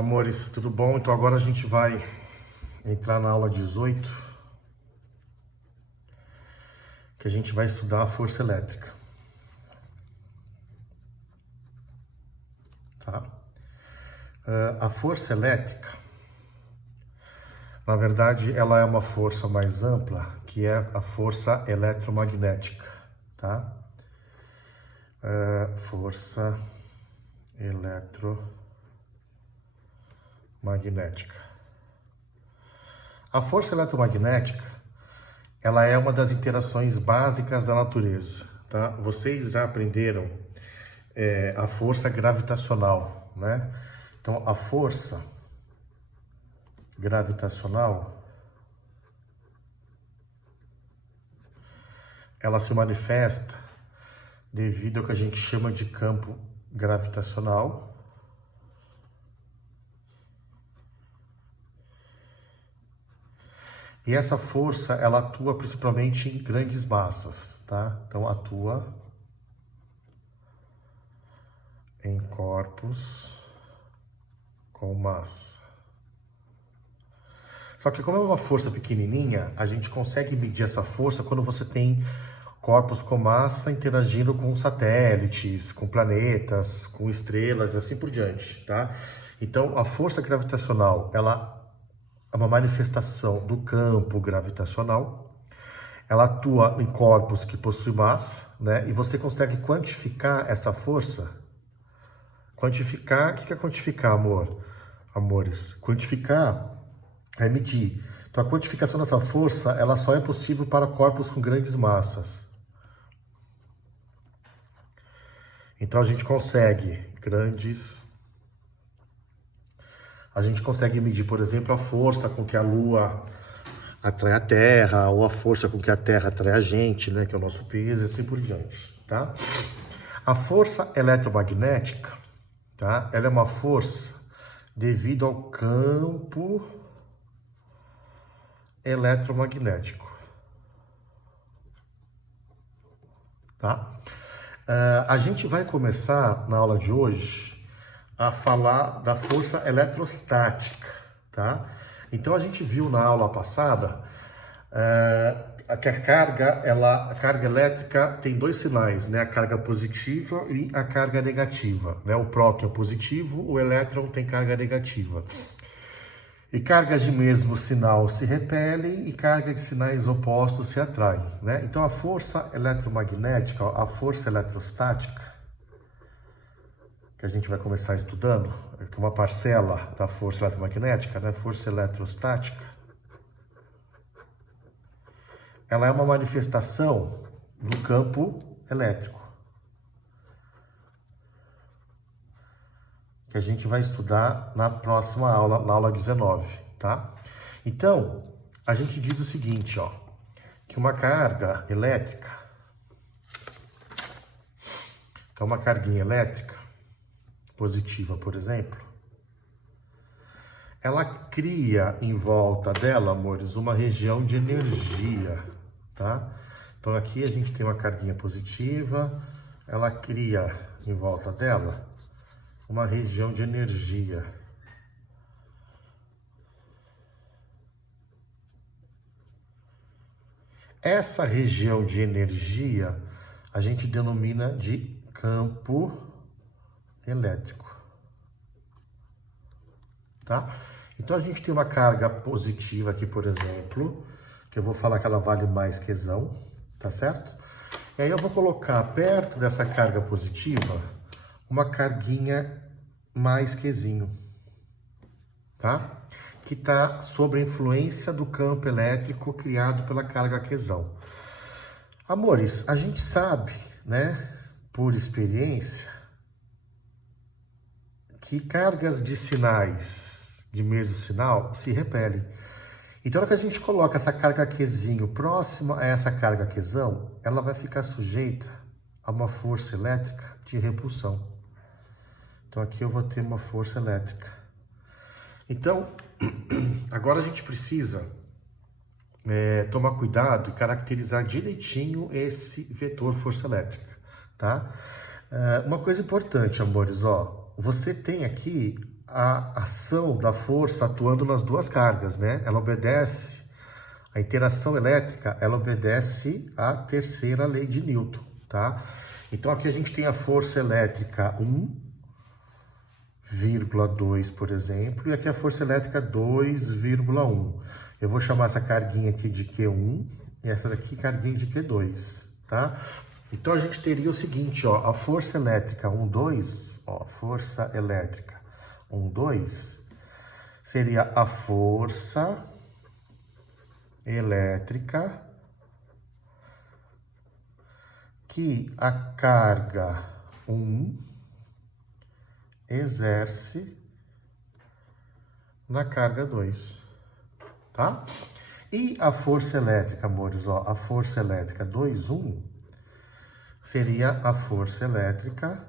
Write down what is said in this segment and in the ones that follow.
Amores, tudo bom? Então agora a gente vai entrar na aula 18, que a gente vai estudar a força elétrica, tá? A força elétrica, na verdade, ela é uma força mais ampla, que é a força eletromagnética, tá? Força eletromagnética. A força eletromagnética, ela é uma das interações básicas da natureza, tá? Vocês já aprenderam a força gravitacional, né? Então, a força gravitacional, ela se manifesta devido ao que a gente chama de campo gravitacional. E essa força, ela atua principalmente em grandes massas, tá? Então, atua em corpos com massa. Só que como é uma força pequenininha, a gente consegue medir essa força quando você tem corpos com massa interagindo com satélites, com planetas, com estrelas e assim por diante, tá? Então, a força gravitacional, ela é uma manifestação do campo gravitacional. Ela atua em corpos que possuem massa, né? E você consegue quantificar essa força. Quantificar, o que é quantificar, amores? Quantificar é medir. Então, a quantificação dessa força, ela só é possível para corpos com grandes massas. Então, a gente consegue medir, por exemplo, a força com que a Lua atrai a Terra, ou a força com que a Terra atrai a gente, né, que é o nosso peso, e assim por diante, tá? A força eletromagnética, tá? Ela é uma força devido ao campo eletromagnético, tá? A gente vai começar, na aula de hoje, a falar da força eletrostática, tá? Então, a gente viu na aula passada que a carga elétrica tem dois sinais, né? A carga positiva e a carga negativa, né? O próton é positivo, o elétron tem carga negativa. E cargas de mesmo sinal se repelem e cargas de sinais opostos se atraem, né? Então, a força eletromagnética, a força eletrostática, que a gente vai começar estudando, que é uma parcela da força eletromagnética, né? Força eletrostática, ela é uma manifestação do campo elétrico, que a gente vai estudar na próxima aula, na aula 19, tá? Então, a gente diz o seguinte, ó, que uma carga elétrica, então uma carguinha elétrica positiva, por exemplo, ela cria em volta dela, amores, uma região de energia, tá? Então aqui a gente tem uma carguinha positiva, ela cria em volta dela uma região de energia. Essa região de energia a gente denomina de campo elétrico, tá? Então a gente tem uma carga positiva aqui, por exemplo, que eu vou falar que ela vale mais que Zão, tá certo? E aí eu vou colocar perto dessa carga positiva uma carguinha mais Qzinho, tá? Que está sob a influência do campo elétrico criado pela carga Qzão. Amores, a gente sabe, né, por experiência, que cargas de sinais de mesmo sinal se repelem. Então, na hora que a gente coloca essa carga Qzinho próxima a essa carga Qzão, ela vai ficar sujeita a uma força elétrica de repulsão. Então, aqui eu vou ter uma força elétrica. Então, agora a gente precisa tomar cuidado e caracterizar direitinho esse vetor força elétrica, tá? Uma coisa importante, amores, ó, você tem aqui a ação da força atuando nas duas cargas, né? Ela obedece, a interação elétrica, ela obedece à terceira lei de Newton, tá? Então aqui a gente tem a força elétrica 1,2, por exemplo, e aqui a força elétrica 2,1. Eu vou chamar essa carguinha aqui de Q1 e essa daqui carguinha de Q2, tá? Então a gente teria o seguinte, ó, a força elétrica 1,2, ó, força elétrica 1,2 seria a força elétrica que a carga 1 exerce na carga 2, tá? E a força elétrica, amores, ó, a força elétrica 2,1 seria a força elétrica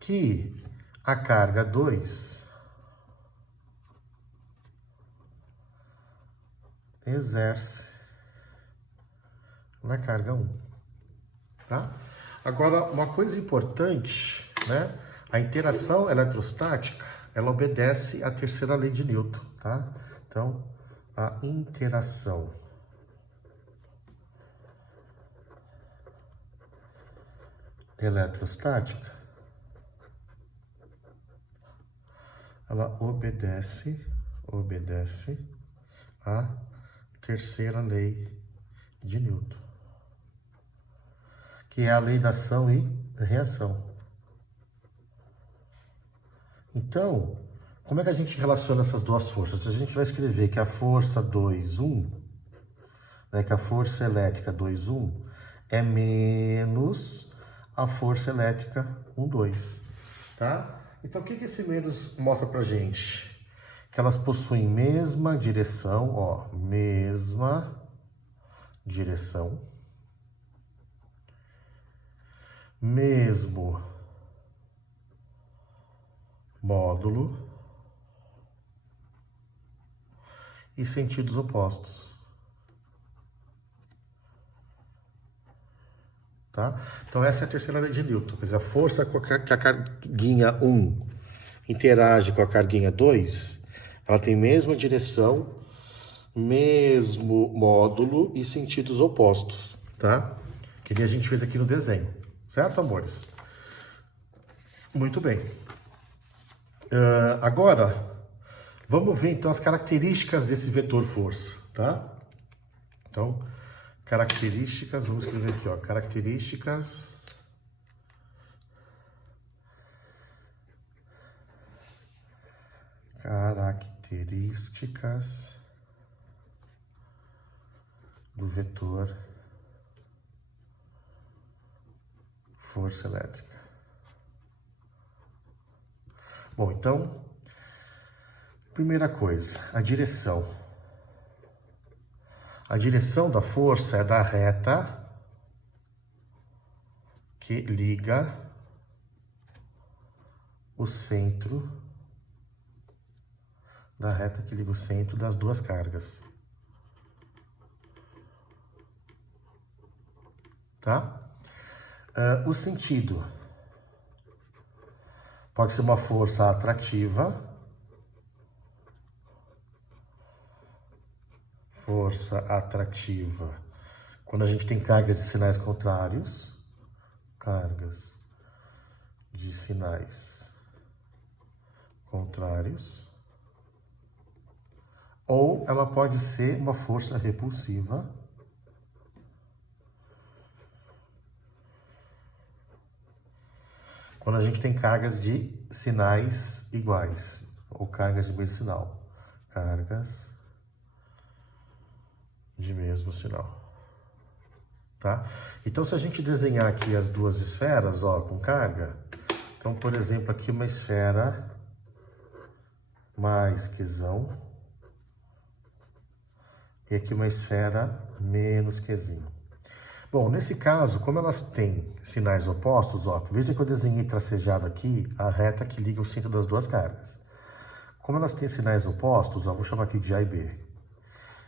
que a carga 2 exerce na carga 1, tá? Agora, uma coisa importante, né? A interação eletrostática, ela obedece à terceira lei de Newton, tá? Então, a interação eletrostática, ela obedece à terceira lei de Newton, que é a lei da ação e reação. Então, como é que a gente relaciona essas duas forças? A gente vai escrever que a força 2,1, né, que a força elétrica 2,1 é menos a força elétrica 1,2, tá? Então, o que esse menos mostra pra gente? Que elas possuem mesma direção, ó, mesma direção, mesmo módulo e sentidos opostos, tá? Então essa é a terceira lei de Newton, quer dizer, a força que a carguinha 1 interage com a carguinha 2, ela tem mesma direção, mesmo módulo e sentidos opostos, tá? Que nem a gente fez aqui no desenho, certo, amores? Muito bem. Agora, vamos ver então as características desse vetor força, tá? Então, características, vamos escrever aqui, ó, características do vetor força elétrica. Bom, então, primeira coisa, a direção. A direção da força é da reta que liga o centro, das duas cargas, tá? O sentido pode ser uma força atrativa, quando a gente tem cargas de sinais contrários, ou ela pode ser uma força repulsiva, quando a gente tem cargas de sinais iguais, ou cargas de mesmo sinal. Cargas de mesmo sinal. Tá? Então, se a gente desenhar aqui as duas esferas, ó, com carga, então, por exemplo, aqui uma esfera mais Qzão, e aqui uma esfera menos Qzinho. Bom, nesse caso, como elas têm sinais opostos, ó, veja que eu desenhei tracejado aqui a reta que liga o centro das duas cargas. Como elas têm sinais opostos, ó, vou chamar aqui de A e B.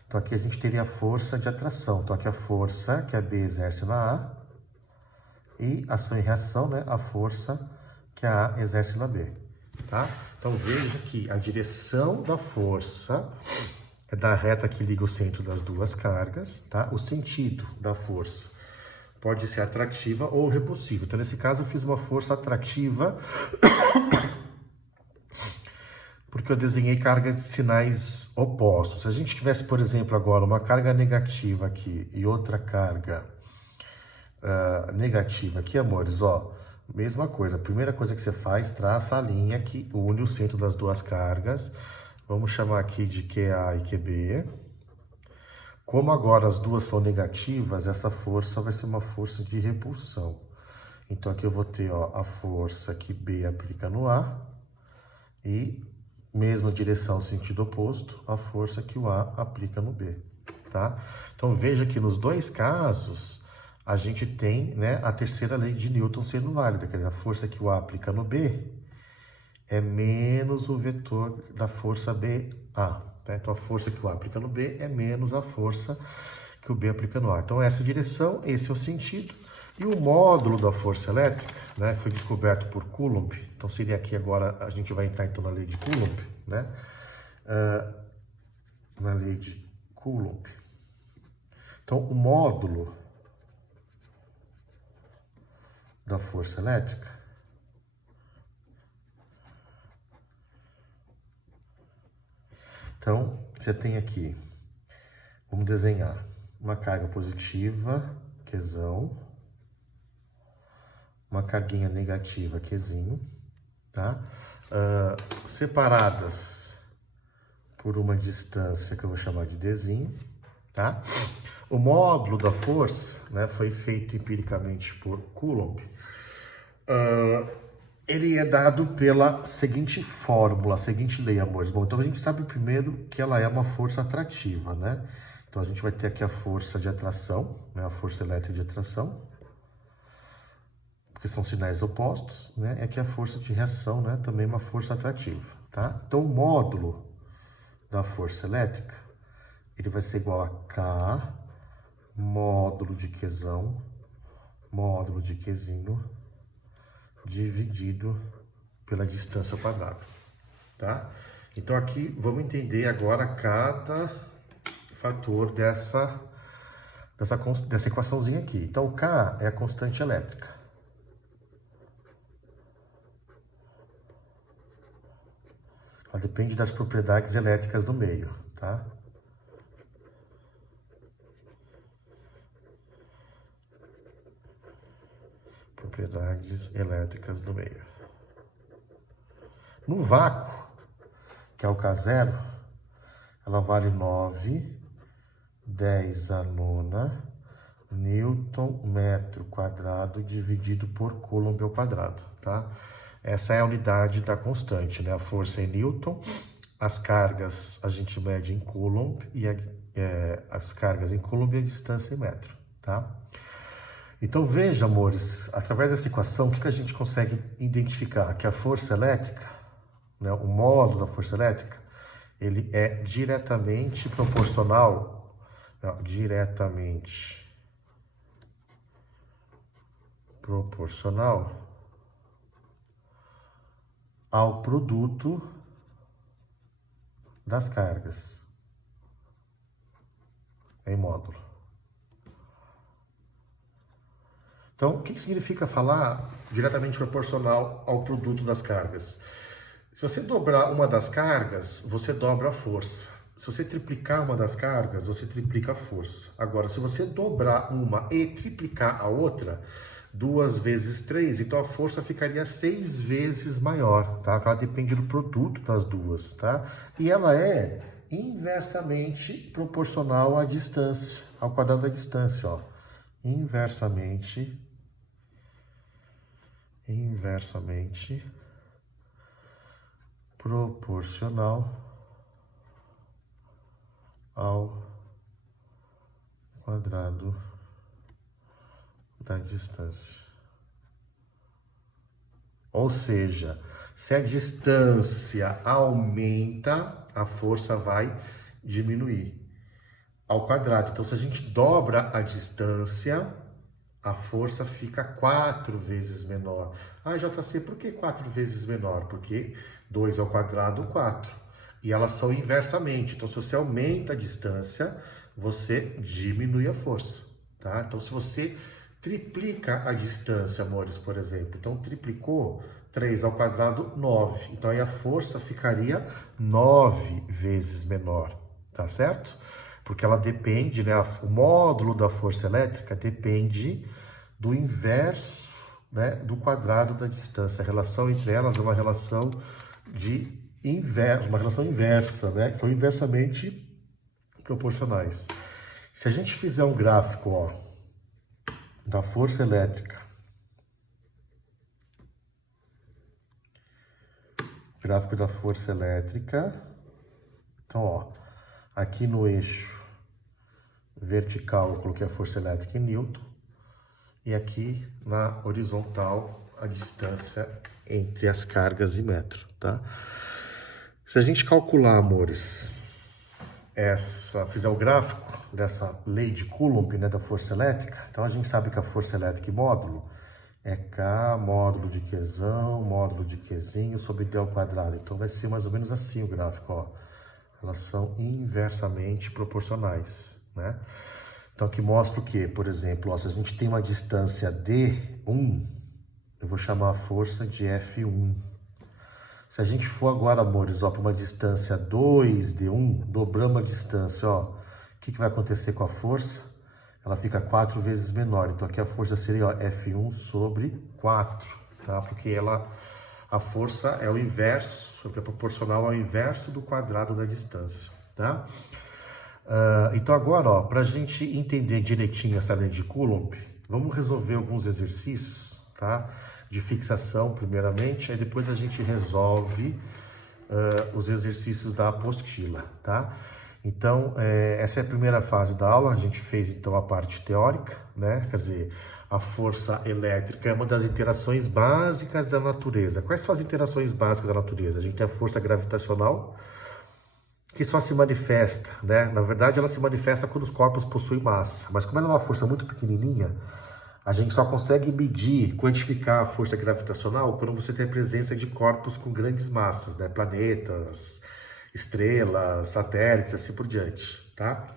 Então aqui a gente teria a força de atração. Então aqui a força que a B exerce na A e ação e reação, né, a força que a A exerce na B, tá? Então veja que a direção da força é da reta que liga o centro das duas cargas, tá? O sentido da força pode ser atrativa ou repulsiva. Então, nesse caso, eu fiz uma força atrativa porque eu desenhei cargas de sinais opostos. Se a gente tivesse, por exemplo, agora uma carga negativa aqui e outra carga negativa aqui, amores, ó, mesma coisa. A primeira coisa que você faz, traça a linha que une o centro das duas cargas. Vamos chamar aqui de QA e QB. Como agora as duas são negativas, essa força vai ser uma força de repulsão. Então aqui eu vou ter, ó, a força que B aplica no A e mesma direção, sentido oposto, a força que o A aplica no B, tá? Então veja que nos dois casos a gente tem, né, a terceira lei de Newton sendo válida, quer dizer, a força que o A aplica no B é menos o vetor da força BA, tá? Então a força que o A aplica no B é menos a força que o B aplica no A. Então essa é a direção, esse é o sentido. E o módulo da força elétrica, né, foi descoberto por Coulomb. Então seria aqui agora, a gente vai entrar então na lei de Coulomb, né? Na lei de Coulomb. Então o módulo da força elétrica então, você tem aqui, vamos desenhar uma carga positiva, Qzão, uma carguinha negativa, Qzinho, tá? Separadas por uma distância que eu vou chamar de Dzinho, tá? O módulo da força, né, foi feito empiricamente por Coulomb. Ele é dado pela seguinte fórmula, a seguinte lei, amores. Bom, então a gente sabe primeiro que ela é uma força atrativa, né? Então a gente vai ter aqui a força de atração, né? A força elétrica de atração, porque são sinais opostos, né? E aqui a força de reação, né? Também uma força atrativa, tá? Então o módulo da força elétrica, ele vai ser igual a K módulo de Qzão, módulo de Qzinho, dividido pela distância ao quadrado, tá? Então aqui vamos entender agora cada fator dessa equaçãozinha aqui. Então o K é a constante elétrica. Ela depende das propriedades elétricas do meio, tá? Propriedades elétricas do meio. No vácuo, que é o K0, ela vale 9/10 a nona Newton metro quadrado dividido por Coulomb ao quadrado, tá? Essa é a unidade da constante, né? A força é Newton, as cargas a gente mede em Coulomb e as cargas em Coulomb e a distância em metro, tá? Então veja, amores, através dessa equação, o que a gente consegue identificar? Que a força elétrica, né, o módulo da força elétrica, ele é diretamente proporcional, não, diretamente proporcional ao produto das cargas em módulo. Então, o que significa falar diretamente proporcional ao produto das cargas? Se você dobrar uma das cargas, você dobra a força. Se você triplicar uma das cargas, você triplica a força. Agora, se você dobrar uma e triplicar a outra, 2 vezes 3, então a força ficaria 6 vezes maior, tá? Ela depende do produto das duas, tá? E ela é inversamente proporcional à distância, ao quadrado da distância, ó. Inversamente proporcional ao quadrado da distância. Ou seja, se a distância aumenta, a força vai diminuir ao quadrado. Então, se a gente dobra a distância, a força fica 4 vezes menor. Ah, JC, por que 4 vezes menor? Porque 2 ao quadrado, 4. E elas são inversamente. Então, se você aumenta a distância, você diminui a força, tá? Então, se você triplica a distância, amores, por exemplo. Então, triplicou 3 ao quadrado, 9. Então, aí a força ficaria 9 vezes menor, tá certo? Porque ela depende, né? O módulo da força elétrica depende do inverso, né, do quadrado da distância. A relação entre elas é uma relação uma relação inversa, né? São inversamente proporcionais. Se a gente fizer um gráfico, ó, da força elétrica, gráfico da força elétrica, então, ó, aqui no eixo vertical eu coloquei a força elétrica em Newton, e aqui na horizontal a distância entre as cargas em metro, tá? Se a gente calcular, amores, fizer o gráfico dessa lei de Coulomb, né, da força elétrica, então a gente sabe que a força elétrica em módulo é K módulo de Qzão, módulo de Qzinho sobre D ao quadrado. Então vai ser mais ou menos assim o gráfico, ó. Elas são inversamente proporcionais, né? Então aqui mostra o quê? Por exemplo, ó, se a gente tem uma distância D1, eu vou chamar a força de F1. Se a gente for agora, amores, ó, para uma distância 2D1, dobramos a distância, ó, o que vai acontecer com a força? Ela fica 4 vezes menor. Então aqui a força seria, ó, F1 sobre 4, tá? Porque a força é o inverso, é proporcional ao inverso do quadrado da distância, tá? Então agora, ó, para a gente entender direitinho essa lei de Coulomb, vamos resolver alguns exercícios, tá? De fixação, primeiramente, aí depois a gente resolve os exercícios da apostila, tá? Então, essa é a primeira fase da aula, a gente fez então a parte teórica, né? Quer dizer, a força elétrica é uma das interações básicas da natureza. Quais são as interações básicas da natureza? A gente tem a força gravitacional, que só se manifesta, né? Na verdade, ela se manifesta quando os corpos possuem massa, mas como ela é uma força muito pequenininha, a gente só consegue medir, quantificar a força gravitacional quando você tem a presença de corpos com grandes massas, né? Planetas, estrelas, satélites, assim por diante, tá?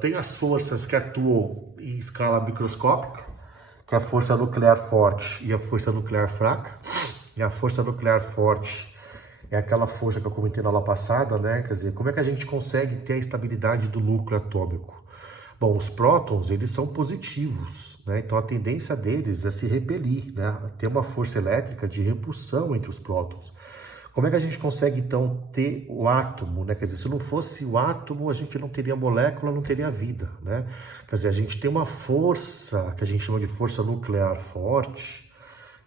Tem as forças que atuam em escala microscópica, que é a força nuclear forte e a força nuclear fraca. E a força nuclear forte é aquela força que eu comentei na aula passada, né? Quer dizer, como é que a gente consegue ter a estabilidade do núcleo atômico? Bom, os prótons, eles são positivos, né? Então a tendência deles é se repelir, né? Ter uma força elétrica de repulsão entre os prótons. Como é que a gente consegue, então, ter o átomo, né? Quer dizer, se não fosse o átomo, a gente não teria molécula, não teria vida, né? Quer dizer, a gente tem uma força que a gente chama de força nuclear forte,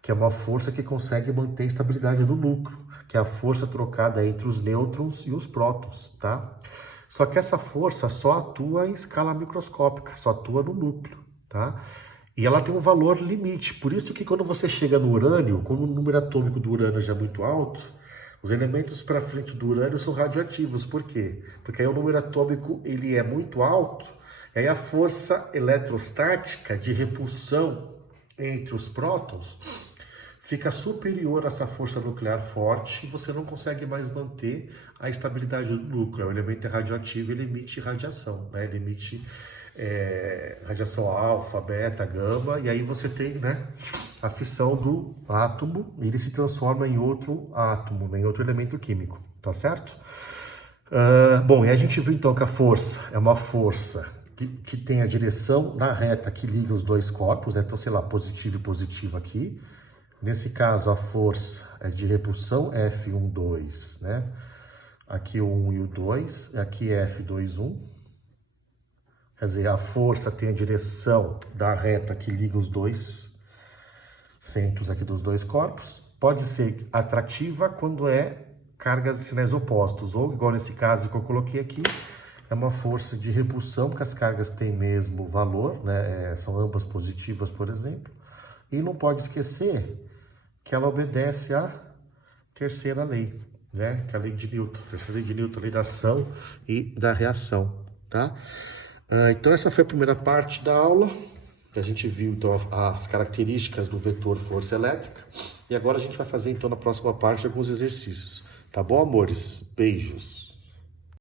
que é uma força que consegue manter a estabilidade do núcleo, que é a força trocada entre os nêutrons e os prótons, tá? Só que essa força só atua em escala microscópica, só atua no núcleo, tá? E ela tem um valor limite, por isso que quando você chega no urânio, como o número atômico do urânio já é muito alto, os elementos para frente do urânio são radioativos. Por quê? Porque aí o número atômico ele é muito alto, e aí a força eletrostática de repulsão entre os prótons fica superior a essa força nuclear forte e você não consegue mais manter a estabilidade do núcleo. O elemento é radioativo, ele emite radiação, né? Ele emite radiação alfa, beta, gama, e aí você tem, né, a fissão do átomo e ele se transforma em outro átomo, né, em outro elemento químico, tá certo? Bom, e a gente viu então que a força é uma força que tem a direção na reta que liga os dois corpos, né? Então, sei lá, positivo e positivo aqui. Nesse caso, a força é de repulsão F1, 2, né? Aqui o 1 e o 2, aqui é F2, 1. Quer dizer, a força tem a direção da reta que liga os dois centros aqui dos dois corpos. Pode ser atrativa quando é cargas de sinais opostos, ou igual nesse caso que eu coloquei aqui, é uma força de repulsão, porque as cargas têm mesmo valor, né? São ambas positivas, por exemplo. E não pode esquecer que ela obedece à terceira lei, né? Que é a lei de Newton. A terceira lei de Newton, a lei da ação e da reação, tá? Então essa foi a primeira parte da aula. A gente viu então as características do vetor força elétrica e agora a gente vai fazer então na próxima parte alguns exercícios. Tá bom, amores? Beijos.